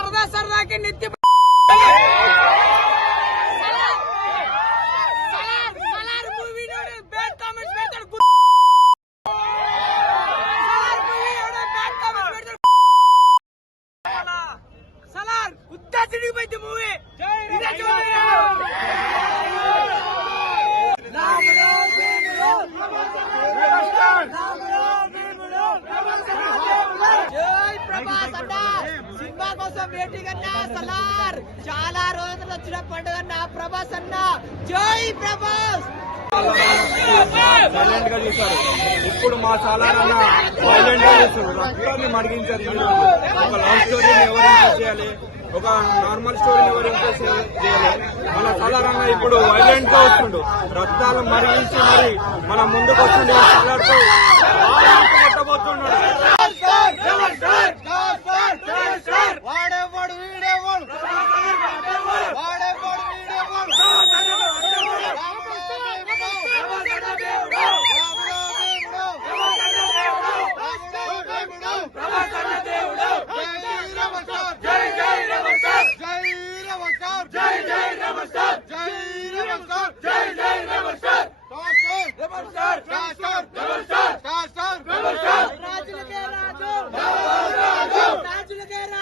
సరదా సరదాకి నిత్య సలార్ సలార్ మూవీ కోసం వెయిటింగ్ అన్న సలార్. చాలా రోజులు వచ్చిన పండుగ అన్న ప్రభాస్ అన్న. జై ప్రభాస్! సైలెంట్గా చూశారు. ఇప్పుడు మా సలార్ అన్న సైలెంట్గా చూస్తారు రక్తాన్ని మరిగించారు. ఒక లవ్ స్టోరీని ఎవరు చేయాలి? ఒక నార్మల్ స్టోరీని ఎవరు ఇంప్రెస్ చేయాలి? మన సాధారణంగా ఇప్పుడు వైలెంట్గా వస్తుండు. రక్తాలు మరిగించి మరి మన ముందుకు వస్తుండే సలాడ్తో guerra.